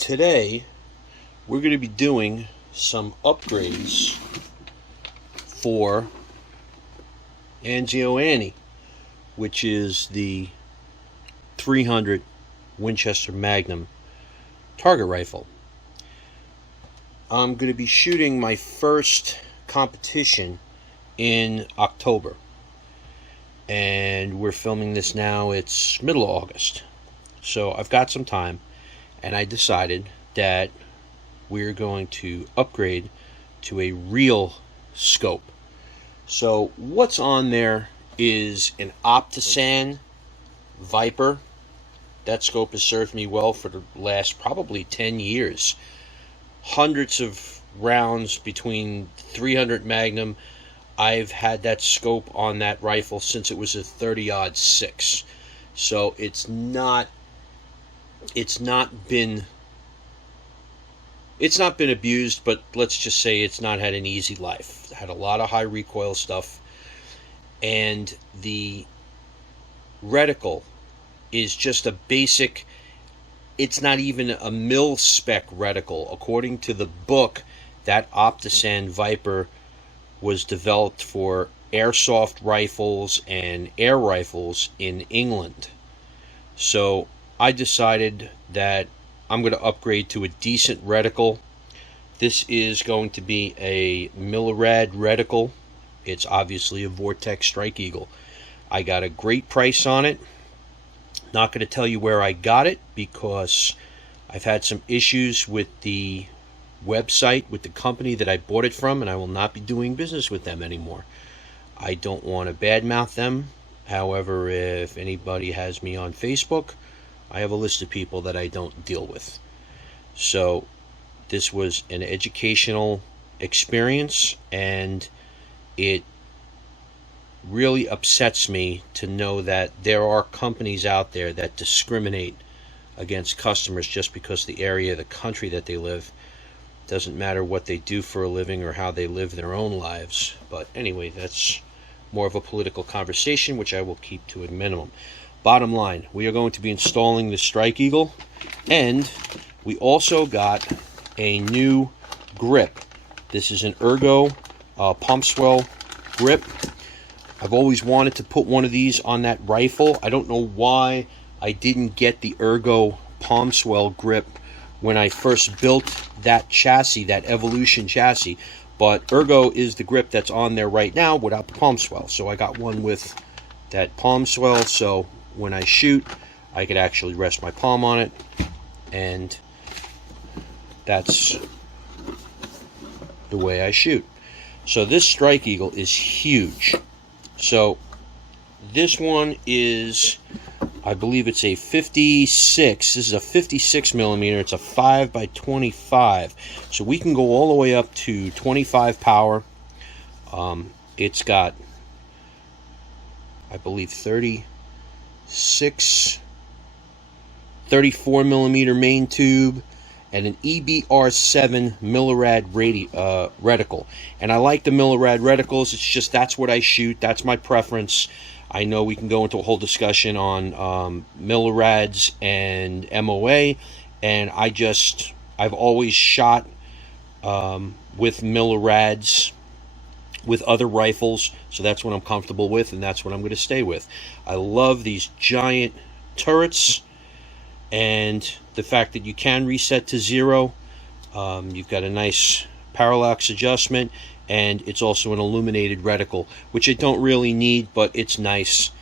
Today we're going to be doing some upgrades for Anzio Annie, which is the 300 Winchester Magnum target rifle. I'm going to be shooting my first competition in October, and we're filming this now. It's middle of August, so I've got some time, and I decided that we're going to upgrade to a real scope. So what's on there is an Optisan Viper. That scope has served me well for the last probably 10 years. Hundreds of rounds between 300 Magnum. I've had that scope on that rifle since it was a 30-06. So it's not been abused, but let's just say it's not had an easy life. It had a lot of high recoil stuff, and the reticle is just a basic, it's not even a mil spec reticle. According to the book, that Optisan Viper was developed for airsoft rifles and air rifles in England. So I decided that I'm going to upgrade to a decent reticle. This is going to be a Millerad reticle. It's obviously a Vortex Strike Eagle. I got a great price on it. Not going to tell you where I got it because I've had some issues with the website, with the company that I bought it from, and I will not be doing business with them anymore. I don't want to badmouth them. However, if anybody has me on Facebook, I have a list of people that I don't deal with. So this was an educational experience, and it really upsets me to know that there are companies out there that discriminate against customers just because the area of the country that they live. Doesn't matter what they do for a living or how they live their own lives. But anyway, that's more of a political conversation, which I will keep to a minimum. Bottom line, we are going to be installing the Strike Eagle, and we also got a new grip. This is an Ergo pump swell grip. I've always wanted to put one of these on that rifle. I don't know why I didn't get the Ergo palm swell grip when I first built that chassis, that Evolution chassis, but Ergo is the grip that's on there right now without the palm swell. So I got one with that palm swell, so when I shoot, I could actually rest my palm on it, and that's the way I shoot. So this Strike Eagle is huge. So this one is, I believe it's a 56. This is a 56 millimeter. It's a 5x25. So we can go all the way up to 25 power. It's got, I believe, 34 millimeter main tube, and an EBR7 Millerad reticle. And I like the Millerad reticles. It's just, that's what I shoot. That's my preference. I know we can go into a whole discussion on Millerads and MOA, and I've always shot with Millerads with other rifles, so that's what I'm comfortable with, and that's what I'm going to stay with. I love these giant turrets, and the fact that you can reset to 0. You've got a nice parallax adjustment, and it's also an illuminated reticle, which I don't really need, but it's nice.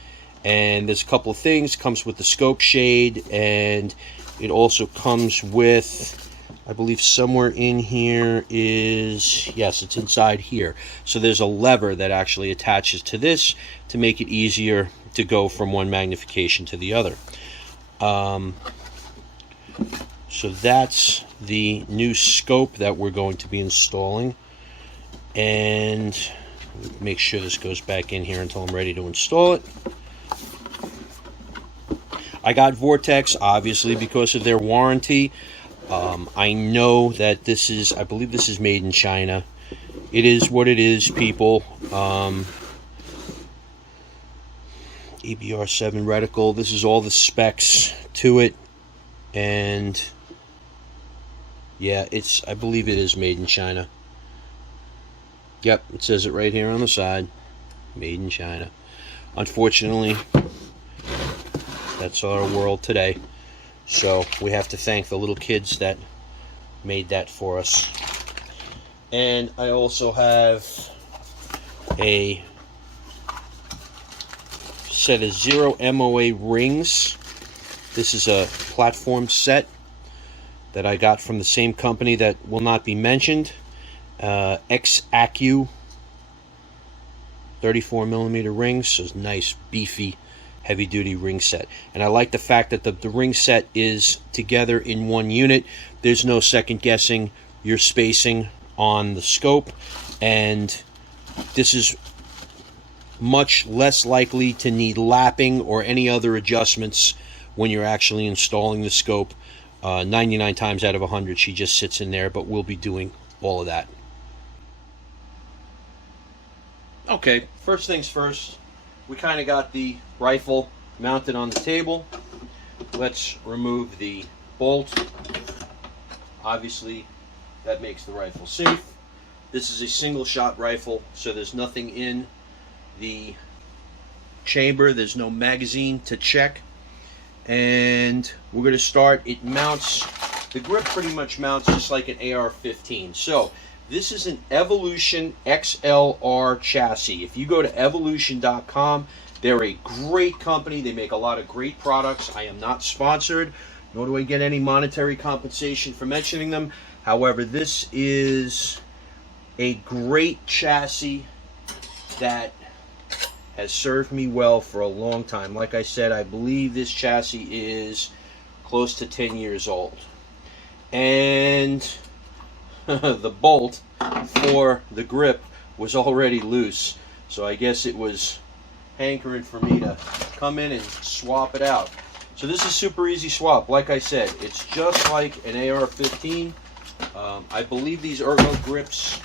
And there's a couple of things. It comes with the scope shade, and it also comes with, I believe somewhere in here is, yes, it's inside here. So there's a lever that actually attaches to this to make it easier to go from one magnification to the other. So that's the new scope that we're going to be installing. And make sure this goes back in here until I'm ready to install it. I got Vortex, obviously, because of their warranty. I know that this is, I believe this is made in China. It is what it is, people. EBR7 reticle. This is all the specs to it, and Yeah, I believe it is made in China. Yep, it says it right here on the side. Made in China. Unfortunately, that's our world today. So we have to thank the little kids that made that for us. And I also have a set of 0 MOA rings. This is a platform set that I got from the same company that will not be mentioned. XACU 34mm rings. So it's nice, beefy, heavy-duty ring set. And I like the fact that the ring set is together in one unit. There's no second guessing your spacing on the scope, and this is much less likely to need lapping or any other adjustments when you're actually installing the scope. 99 times out of 100 she just sits in there, but we'll be doing all of that. Okay, first things first, we kind of got the rifle mounted on the table. Let's remove the bolt. Obviously, that makes the rifle safe. This is a single shot rifle, so there's nothing in the chamber. There's no magazine to check. And we're going to start. It mounts, the grip pretty much mounts just like an AR-15. So this is an Evolution XLR chassis. If you go to evolution.com, they're a great company. They make a lot of great products. I am not sponsored, nor do I get any monetary compensation for mentioning them. However, this is a great chassis that has served me well for a long time. Like I said, I believe this chassis is close to 10 years old. And the bolt for the grip was already loose, so I guess it was hankering for me to come in and swap it out. So this is super easy swap. Like I said, it's just like an AR-15. I believe these ergo grips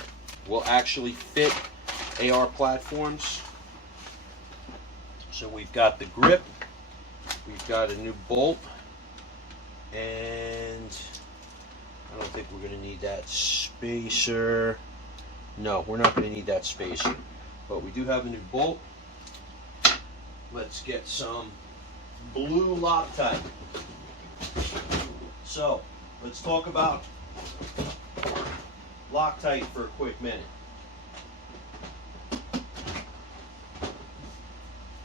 will actually fit AR platforms. So we've got the grip, we've got a new bolt, and I don't think we're going to need that spacer. No, we're not going to need that spacer, but we do have a new bolt. Let's get some blue Loctite. So let's talk about Loctite for a quick minute.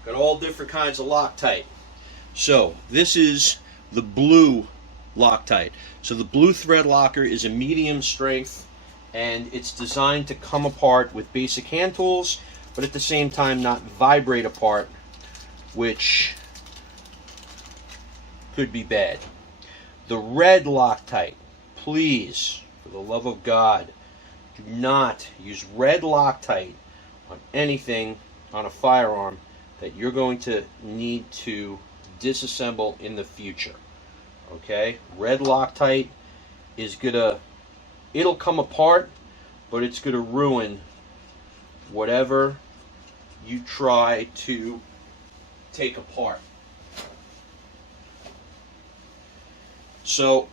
Got all different kinds of Loctite. So this is the blue Loctite. So the blue thread locker is a medium strength, and it's designed to come apart with basic hand tools, but at the same time not vibrate apart, which could be bad. The red Loctite, please, for the love of God, do not use red Loctite on anything on a firearm that you're going to need to disassemble in the future. Okay? Red Loctite is gonna, it'll come apart, but it's gonna ruin whatever you try to take apart. So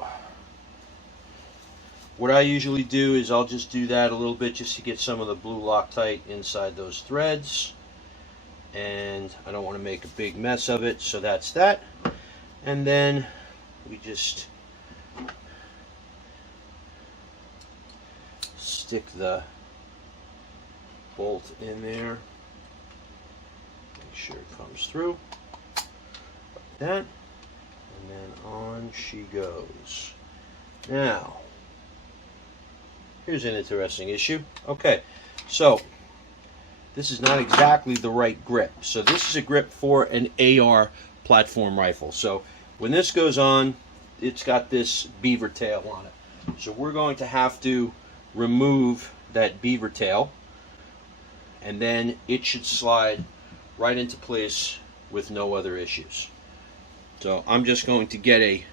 what I usually do is I'll just do that a little bit just to get some of the blue Loctite inside those threads. And I don't want to make a big mess of it, so that's that. And then we just stick the bolt in there. Make sure it comes through like that. And then on she goes. Now, here's an interesting issue. Okay, so this is not exactly the right grip. So this is a grip for an AR platform rifle. So when this goes on, it's got this beaver tail on it. So we're going to have to remove that beaver tail, and then it should slide right into place with no other issues. So I'm just going to get a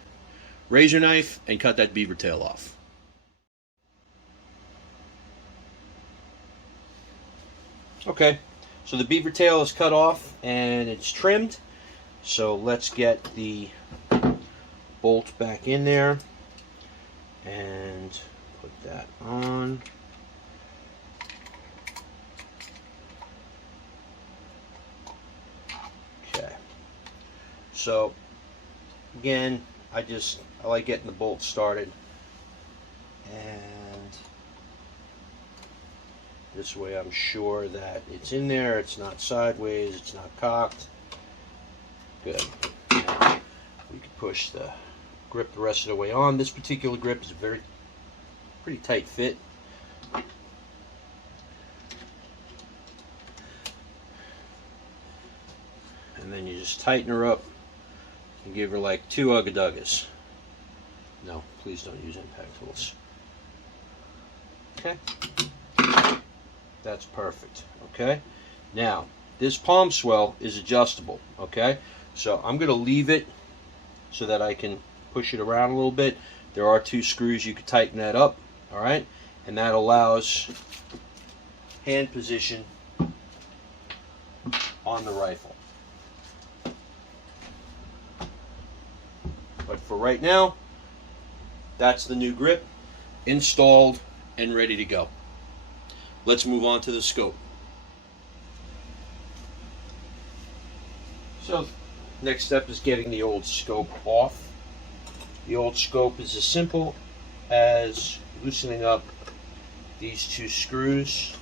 razor knife and cut that beaver tail off. Okay, so the beaver tail is cut off and it's trimmed. So let's get the bolt back in there. and put that on. Okay. So again, I like getting the bolt started, and this way I'm sure that it's in there, it's not sideways, it's not cocked. Good. Now we can push the grip the rest of the way on. This particular grip is a pretty tight fit. And then you just tighten her up and give her like 2 ugga-duggas. No, please don't use impact tools. Okay. That's perfect. Okay. Now, this palm swell is adjustable. Okay. So I'm going to leave it so that I can push it around a little bit. There are 2 screws, you can tighten that up. Alright. And that allows hand position on the rifle. But for right now, that's the new grip, installed and ready to go. Let's move on to the scope. So, next step is getting the old scope off. The old scope is as simple as loosening up these 2 screws.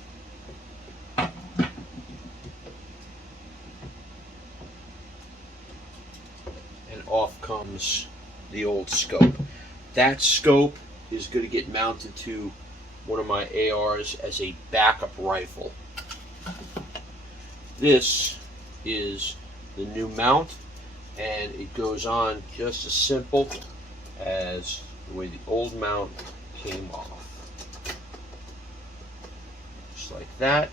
And off comes the old scope. That scope is going to get mounted to one of my ARs as a backup rifle. This is the new mount, and it goes on just as simple as the way the old mount came off. Just like that.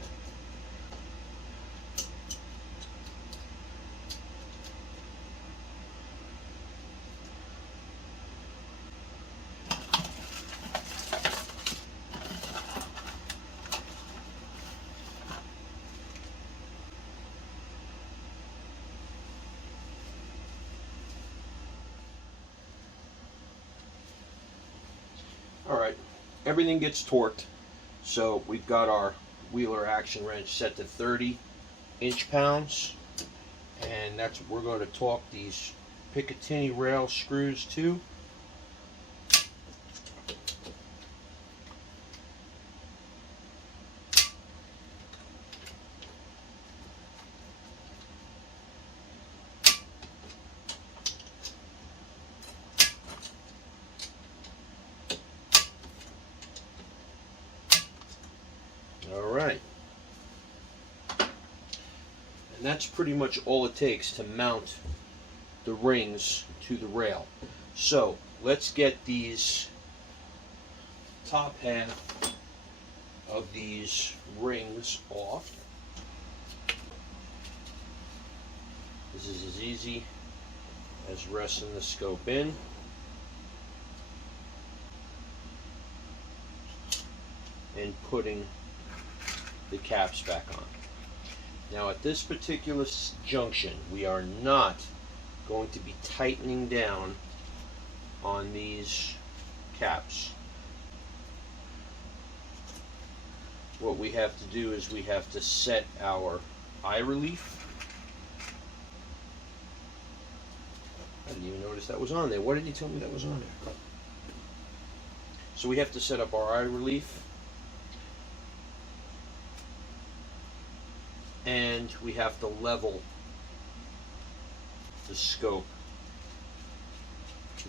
Alright, everything gets torqued, so we've got our Wheeler action wrench set to 30 inch-pounds, and that's what we're going to torque these Picatinny rail screws to. Alright, and that's pretty much all it takes to mount the rings to the rail. So let's get these top half of these rings off. This is as easy as resting the scope in. And putting the caps back on. Now at this particular junction, we are not going to be tightening down on these caps. What we have to do is we have to set our eye relief. I didn't even notice that was on there. What did he tell me that was on there? So we have to set up our eye relief. And we have to level the scope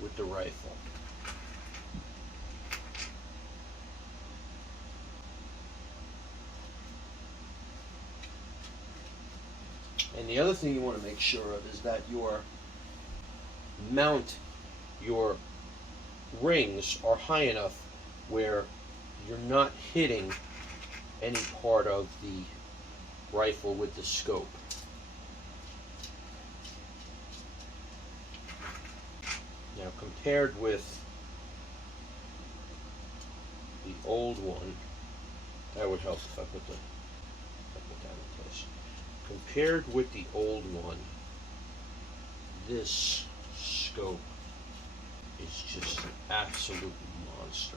with the rifle. And the other thing you want to make sure of is that your your rings are high enough where you're not hitting any part of the rifle with the scope. Now compared with the old one, that would help if I put that in place. Compared with the old one, this scope is just an absolute monster.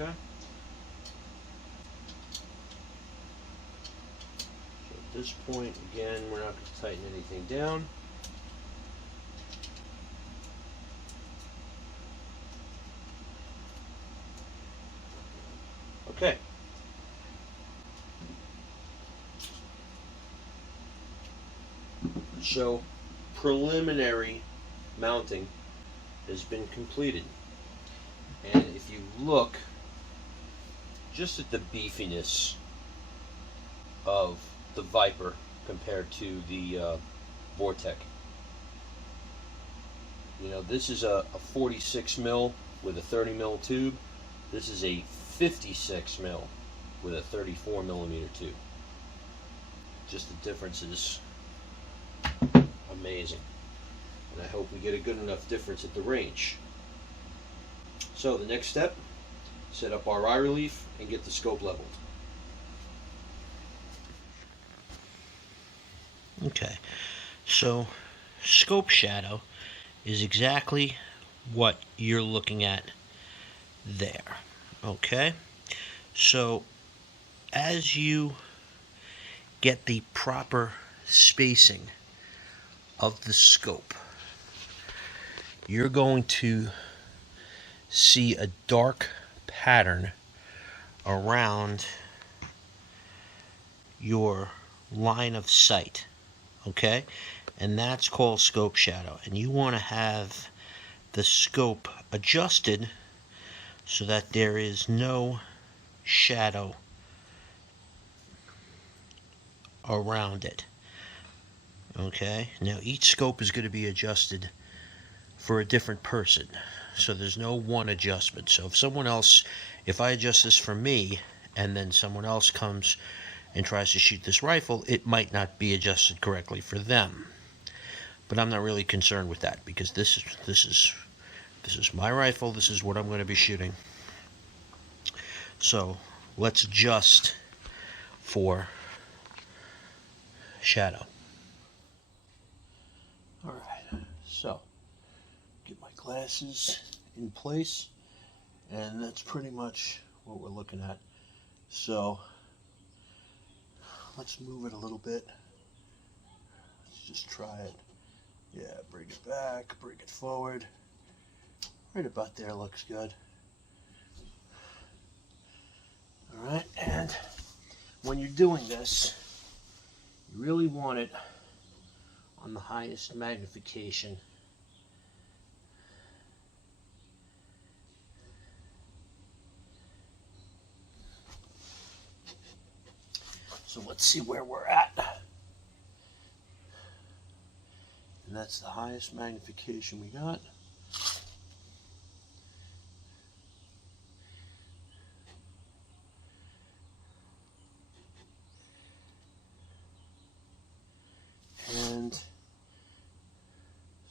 Okay. So at this point, again, we're not going to tighten anything down. Okay. So preliminary mounting has been completed. And if you look just at the beefiness of the Viper compared to the Vortex, you know, this is a 46 mil with a 30 mil tube. This is a 56 mil with a 34 millimeter tube. Just the difference is amazing. And I hope we get a good enough difference at the range. So the next step, set up our eye relief and get the scope leveled. Okay, so scope shadow is exactly what you're looking at there. Okay, so as you get the proper spacing of the scope, you're going to see a dark pattern around your line of sight, okay? And that's called scope shadow. And you want to have the scope adjusted so that there is no shadow around it, okay? Now each scope is going to be adjusted for a different person, so there's no one adjustment. So if I adjust this for me and then someone else comes and tries to shoot this rifle, it might not be adjusted correctly for them. But I'm not really concerned with that, because this is my rifle. This is what I'm going to be shooting. So let's adjust for shadow. All right, so get my glasses in place, and that's pretty much what we're looking at. So let's move it a little bit. Let's just try it. Yeah, bring it back, bring it forward. Right about there looks good. All right, and when you're doing this, you really want it on the highest magnification. So let's see where we're at. And that's the highest magnification we got. And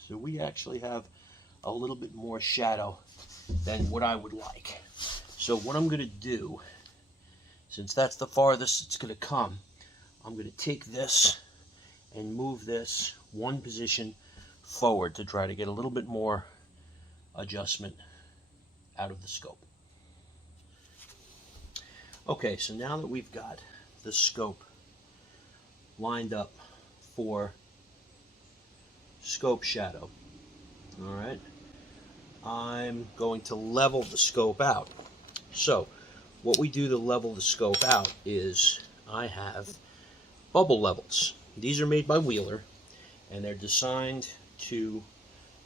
so we actually have a little bit more shadow than what I would like. So what I'm going to do, since that's the farthest it's going to come, I'm going to take this and move this one position forward to try to get a little bit more adjustment out of the scope. Okay, so now that we've got the scope lined up for scope shadow, all right, I'm going to level the scope out. So what we do to level the scope out is I have bubble levels. These are made by Wheeler, and they're designed to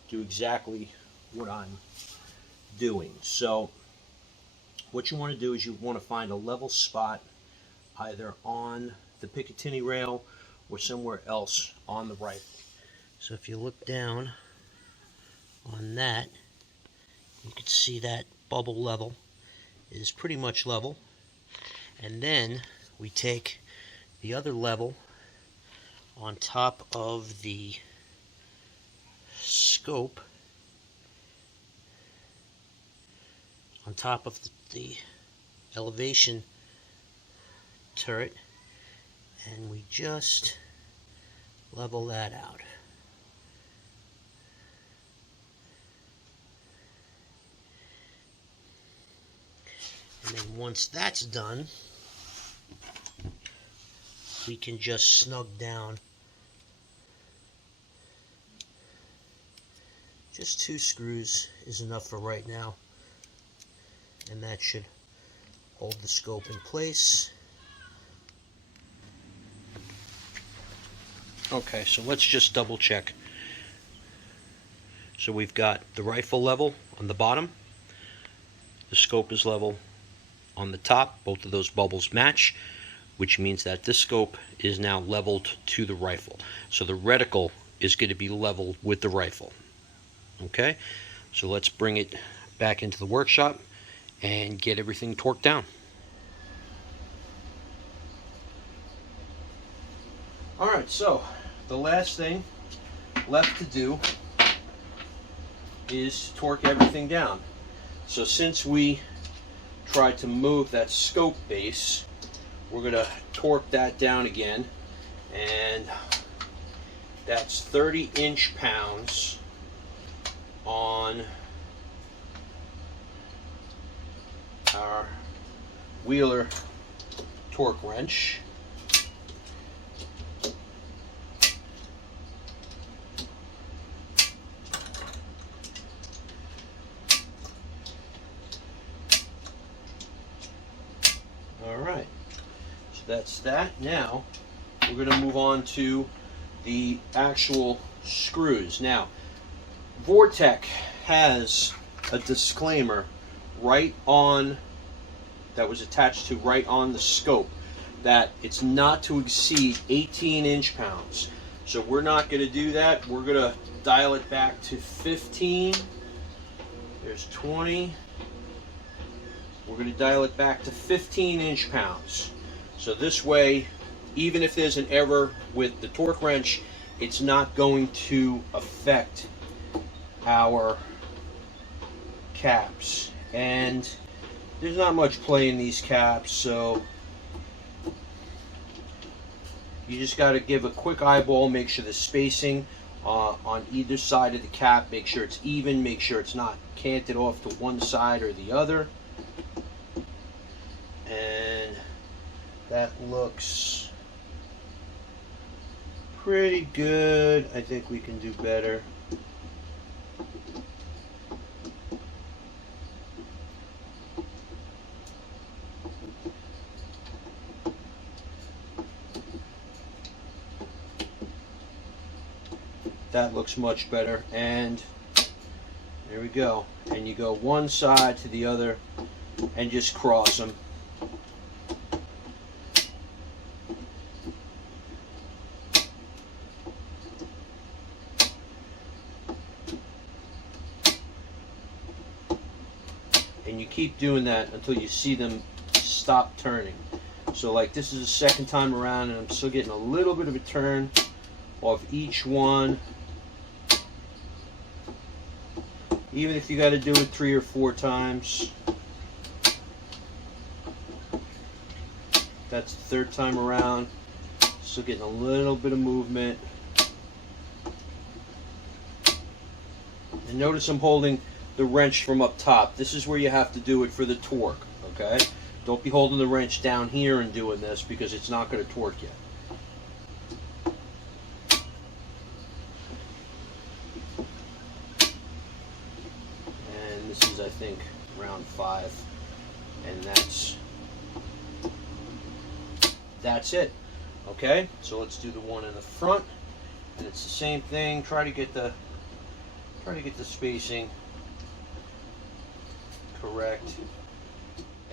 do exactly what I'm doing. So what you want to do is you want to find a level spot either on the Picatinny rail or somewhere else on the rifle. So if you look down on that, you can see that bubble level is pretty much level. And then we take the other level on top of the scope, on top of the elevation turret, and we just level that out. And then once that's done, we can just snug down. Just 2 screws is enough for right now, and that should hold the scope in place. Okay, so let's just double check. So we've got the rifle level on the bottom, the scope is level on the top, both of those bubbles match, which means that this scope is now leveled to the rifle. So the reticle is going to be leveled with the rifle. Okay, so let's bring it back into the workshop and get everything torqued down. Alright, so the last thing left to do is torque everything down. So since we tried to move that scope base, we're going to torque that down again, and that's 30 inch-pounds on our Wheeler torque wrench. Alright, so that's that. Now we're going to move on to the actual screws. Now, Vortex has a disclaimer right on, that was attached to right on the scope, that it's not to exceed 18 inch-pounds. So we're not going to do that. We're going to dial it back to 15. There's 20. We're going to dial it back to 15 inch-pounds. So this way, even if there's an error with the torque wrench, it's not going to affect our caps. And there's not much play in these caps, so you just got to give a quick eyeball, make sure the spacing on either side of the cap, make sure it's even, make sure it's not canted off to one side or the other. And that looks pretty good. I think we can do better. That looks much better, and there we go. And you go one side to the other and just cross them. And you keep doing that until you see them stop turning. So like this is the second time around and I'm still getting a little bit of a turn off each one. Even if you got to do it 3 or 4 times. That's the third time around. Still getting a little bit of movement. And notice I'm holding the wrench from up top. This is where you have to do it for the torque, okay? Don't be holding the wrench down here and doing this because it's not going to torque yet. And this is, I think, round 5. And that's it. Okay, so let's do the one in the front. And it's the same thing. Try to get the spacing correct.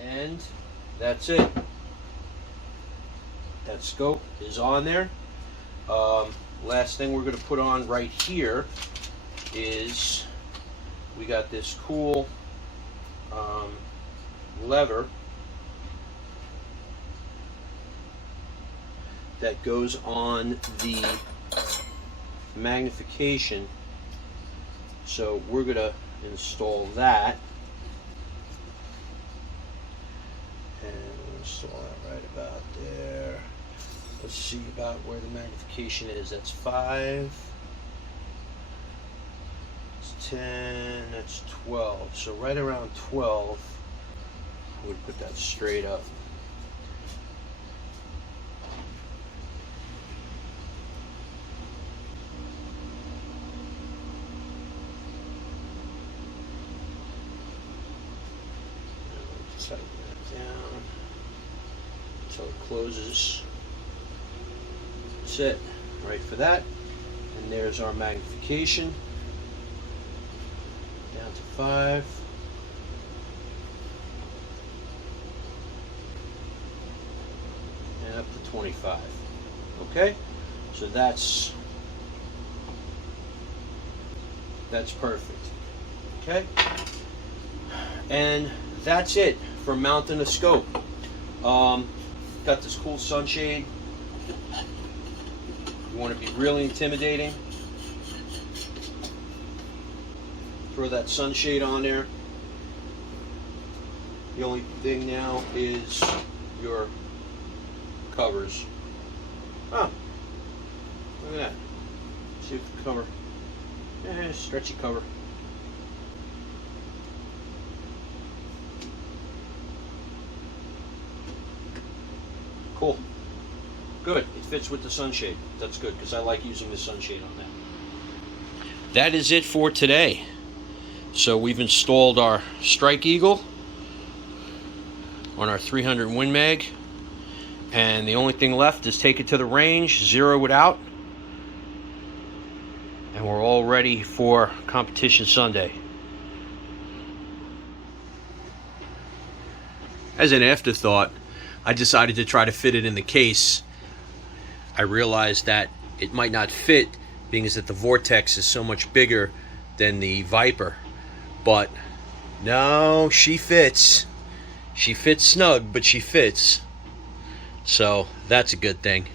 And that's it. That scope is on there. Last thing we're going to put on right here is we got this cool lever that goes on the magnification. So we're going to install that. And we'll install that right about there. Let's see about where the magnification is. That's 5. It's 10. That's 12. So right around 12, I would put that straight up. Tighten that down until it closes. That's it, right for that. And there's our magnification. Down to 5. And up to 25. Okay? So that's perfect. Okay? And that's it for mounting a scope. Got this cool sunshade. You want to be really intimidating, throw that sunshade on there. The only thing now is your covers. Oh, look at that. See if the cover, stretchy cover. Cool. Good. It fits with the sunshade. That's good because I like using the sunshade on that. That is it for today. So we've installed our Strike Eagle on our 300 Win Mag, and the only thing left is take it to the range, zero it out, and we're all ready for competition Sunday. As an afterthought, I decided to try to fit it in the case. I realized that it might not fit, being that the Vortex is so much bigger than the Viper. But no, she fits. She fits snug, but she fits. So that's a good thing.